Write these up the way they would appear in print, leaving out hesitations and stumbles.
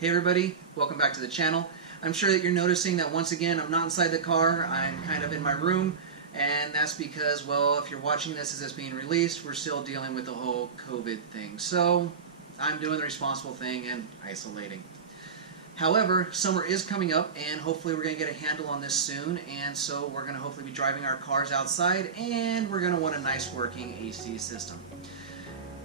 Hey everybody, welcome back to the channel. I'm sure that you're noticing that once again I'm not inside the car, I'm kind of in my room, and that's because, well, if you're watching this as it's being released, we're still dealing with the whole COVID thing. So I'm doing the responsible thing and isolating. However, summer is coming up and hopefully we're going to get a handle on this soon, and so we're going to hopefully be driving our cars outside and we're going to want a nice working AC system.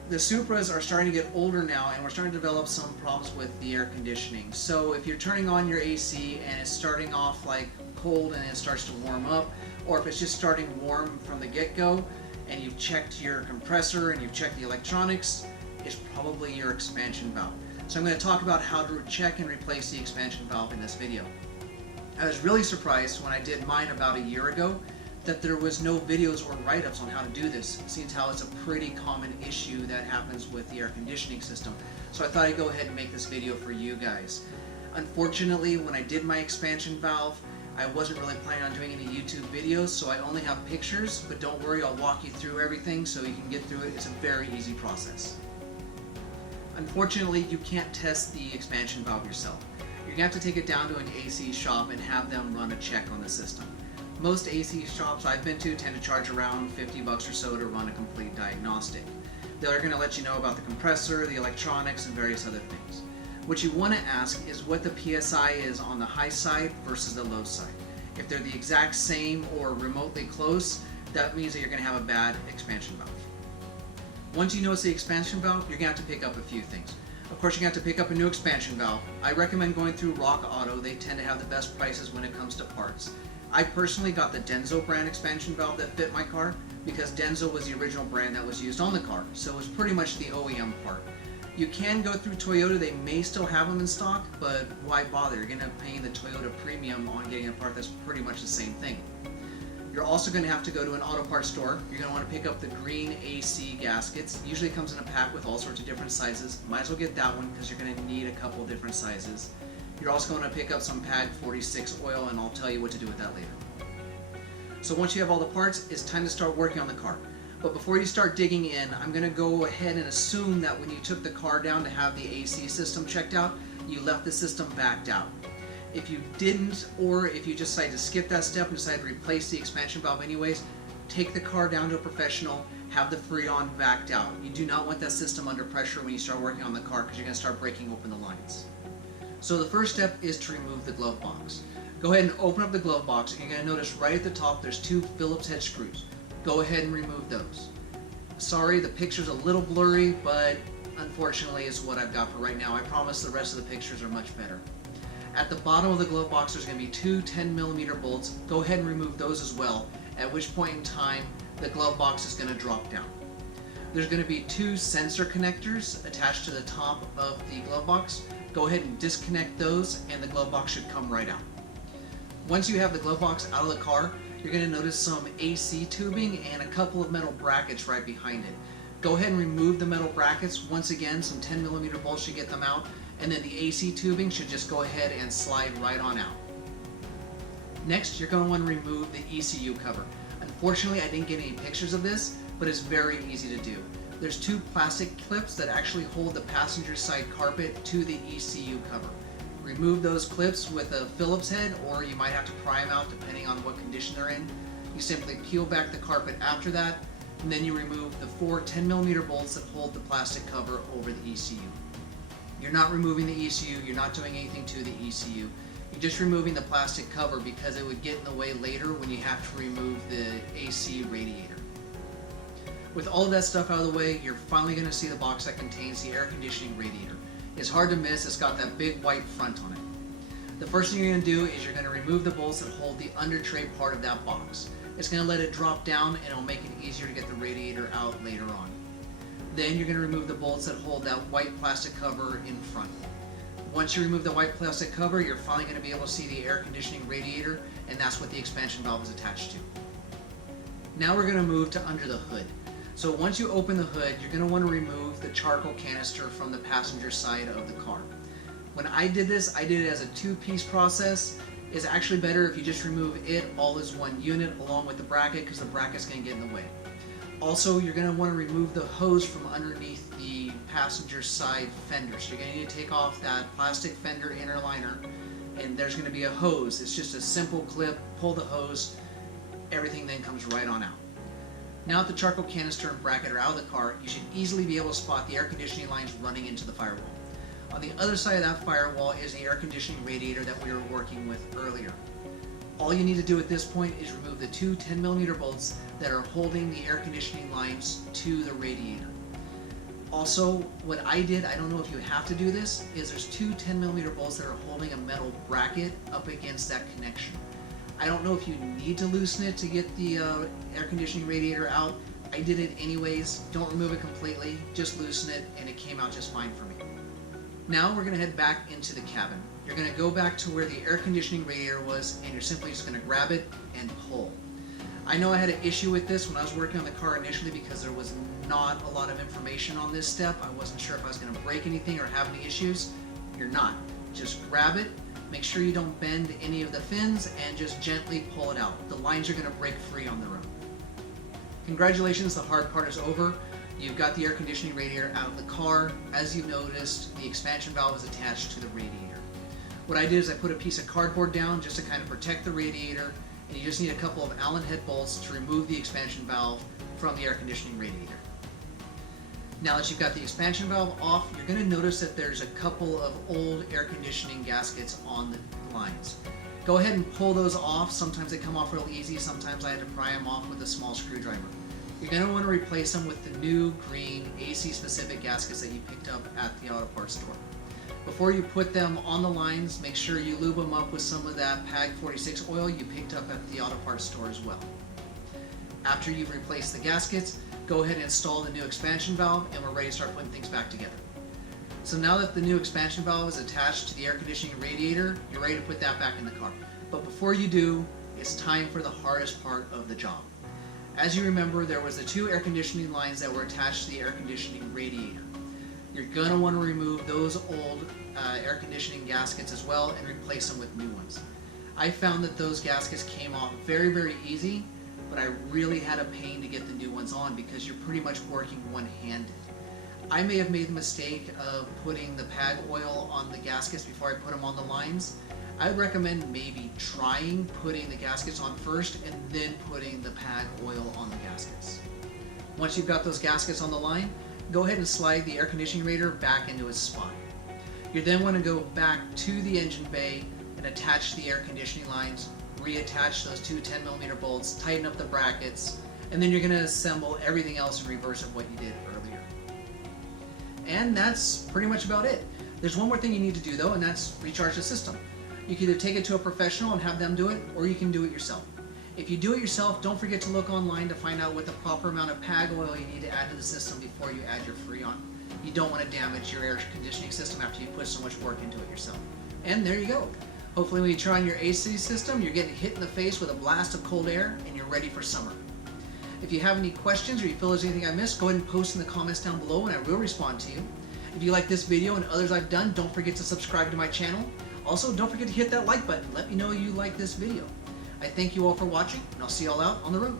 The Supras are starting to get older now and we're starting to develop some problems with the air conditioning. So if you're turning on your AC and it's starting off like cold and it starts to warm up, or if it's just starting warm from the get-go and you've checked your compressor and you've checked the electronics, it's probably your expansion valve. So I'm going to talk about how to check and replace the expansion valve in this video. I was really surprised when I did mine about a year ago that there was no videos or write-ups on how to do this, seeing how it's a pretty common issue that happens with the air conditioning system. So I thought I'd go ahead and make this video for you guys. Unfortunately, when I did my expansion valve, I wasn't really planning on doing any YouTube videos, so I only have pictures, but don't worry, I'll walk you through everything so you can get through it. It's a very easy process. Unfortunately, you can't test the expansion valve yourself. You're going to have to take it down to an AC shop and have them run a check on the system. Most AC shops I've been to tend to charge around $50 or so to run a complete diagnostic. They're going to let you know about the compressor, the electronics, and various other things. What you want to ask is what the PSI is on the high side versus the low side. If they're the exact same or remotely close, that means that you're going to have a bad expansion valve. Once you notice the expansion valve, you're going to have to pick up a few things. Of course, you're going to have to pick up a new expansion valve. I recommend going through Rock Auto. They tend to have the best prices when it comes to parts. I personally got the Denso brand expansion valve that fit my car because Denso was the original brand that was used on the car, so it was pretty much the OEM part. You can go through Toyota, they may still have them in stock, but why bother? You're going to pay the Toyota premium on getting a part that's pretty much the same thing. You're also going to have to go to an auto parts store. You're going to want to pick up the green AC gaskets. It usually comes in a pack with all sorts of different sizes. Might as well get that one because you're going to need a couple different sizes. You're also going to pick up some PAG 46 oil, and I'll tell you what to do with that later. So once you have all the parts, it's time to start working on the car. But before you start digging in, I'm going to go ahead and assume that when you took the car down to have the AC system checked out, you left the system backed out. If you didn't, or if you just decided to skip that step and decided to replace the expansion valve anyways, take the car down to a professional, have the freon backed out. You do not want that system under pressure when you start working on the car because you're going to start breaking open the lines. So the first step is to remove the glove box. Go ahead and open up the glove box, and you're going to notice right at the top there's two Phillips head screws. Go ahead and remove those. Sorry, the picture's a little blurry, but unfortunately it's what I've got for right now. I promise the rest of the pictures are much better. At the bottom of the glove box there's going to be two 10mm bolts. Go ahead and remove those as well, at which point in time the glove box is going to drop down. There's going to be two sensor connectors attached to the top of the glove box. Go ahead and disconnect those and the glove box should come right out. Once you have the glove box out of the car, you're going to notice some AC tubing and a couple of metal brackets right behind it. Go ahead and remove the metal brackets. Once again, some 10mm bolts should get them out, and then the AC tubing should just go ahead and slide right on out. Next, you're going to want to remove the ECU cover. Unfortunately, I didn't get any pictures of this, but it's very easy to do. There's two plastic clips that actually hold the passenger side carpet to the ECU cover. Remove those clips with a Phillips head, or you might have to pry them out depending on what condition they're in. You simply peel back the carpet after that, and then you remove the four 10mm bolts that hold the plastic cover over the ECU. You're not removing the ECU, you're not doing anything to the ECU. You're just removing the plastic cover because it would get in the way later when you have to remove the AC radiator. With all of that stuff out of the way, you're finally going to see the box that contains the air conditioning radiator. It's hard to miss, it's got that big white front on it. The first thing you're going to do is you're going to remove the bolts that hold the under tray part of that box. It's going to let it drop down and it'll make it easier to get the radiator out later on. Then you're going to remove the bolts that hold that white plastic cover in front. Once you remove the white plastic cover, you're finally going to be able to see the air conditioning radiator, and that's what the expansion valve is attached to. Now we're going to move to under the hood. So once you open the hood, you're going to want to remove the charcoal canister from the passenger side of the car. When I did this, I did it as a two-piece process. It's actually better if you just remove it all as one unit along with the bracket because the bracket's going to get in the way. Also, you're going to want to remove the hose from underneath the passenger side fender. So you're going to need to take off that plastic fender inner liner, and there's going to be a hose. It's just a simple clip, pull the hose, everything then comes right on out. Now that the charcoal canister and bracket are out of the car, you should easily be able to spot the air conditioning lines running into the firewall. On the other side of that firewall is the air conditioning radiator that we were working with earlier. All you need to do at this point is remove the two 10mm bolts that are holding the air conditioning lines to the radiator. Also, what I did, I don't know if you have to do this, is there's two 10mm bolts that are holding a metal bracket up against that connection. I don't know if you need to loosen it to get the air conditioning radiator out. I did it anyways. Don't remove it completely, just loosen it, and it came out just fine for me. Now we're going to head back into the cabin. You're going to go back to where the air conditioning radiator was, and you're simply just going to grab it and pull. I know I had an issue with this when I was working on the car initially because there was not a lot of information on this step. I wasn't sure if I was going to break anything or have any issues. You're not. Just grab it, make sure you don't bend any of the fins, and just gently pull it out. The lines are going to break free on their own. Congratulations, the hard part is over. You've got the air conditioning radiator out of the car. As you noticed, the expansion valve is attached to the radiator. What I did is I put a piece of cardboard down just to kind of protect the radiator, and you just need a couple of Allen head bolts to remove the expansion valve from the air conditioning radiator. Now that you've got the expansion valve off, you're going to notice that there's a couple of old air conditioning gaskets on the lines. Go ahead and pull those off. Sometimes they come off real easy, sometimes I had to pry them off with a small screwdriver. You're going to want to replace them with the new green AC specific gaskets that you picked up at the auto parts store. Before you put them on the lines, make sure you lube them up with some of that PAG 46 oil you picked up at the auto parts store as well. After you've replaced the gaskets, go ahead and install the new expansion valve, and we're ready to start putting things back together. So now that the new expansion valve is attached to the air conditioning radiator, you're ready to put that back in the car. But before you do, it's time for the hardest part of the job. As you remember, there was the two air conditioning lines that were attached to the air conditioning radiator. You're going to want to remove those old air conditioning gaskets as well and replace them with new ones. I found that those gaskets came off very, very easy, but I really had a pain to get the new ones on because you're pretty much working one-handed. I may have made the mistake of putting the PAG oil on the gaskets before I put them on the lines. I would recommend maybe trying putting the gaskets on first and then putting the PAG oil on the gaskets. Once you've got those gaskets on the line, go ahead and slide the air conditioning radiator back into its spot. You then want to go back to the engine bay and attach the air conditioning lines, reattach those two 10mm bolts, tighten up the brackets, and then you're going to assemble everything else in reverse of what you did earlier. And that's pretty much about it. There's one more thing you need to do though, and that's recharge the system. You can either take it to a professional and have them do it, or you can do it yourself. If you do it yourself, don't forget to look online to find out what the proper amount of PAG oil you need to add to the system before you add your freon. You don't want to damage your air conditioning system after you put so much work into it yourself. And there you go. Hopefully when you turn on your AC system, you're getting hit in the face with a blast of cold air and you're ready for summer. If you have any questions or you feel there's anything I missed, go ahead and post in the comments down below and I will respond to you. If you like this video and others I've done, don't forget to subscribe to my channel. Also, don't forget to hit that like button. Let me know you like this video. I thank you all for watching, and I'll see you all out on the road.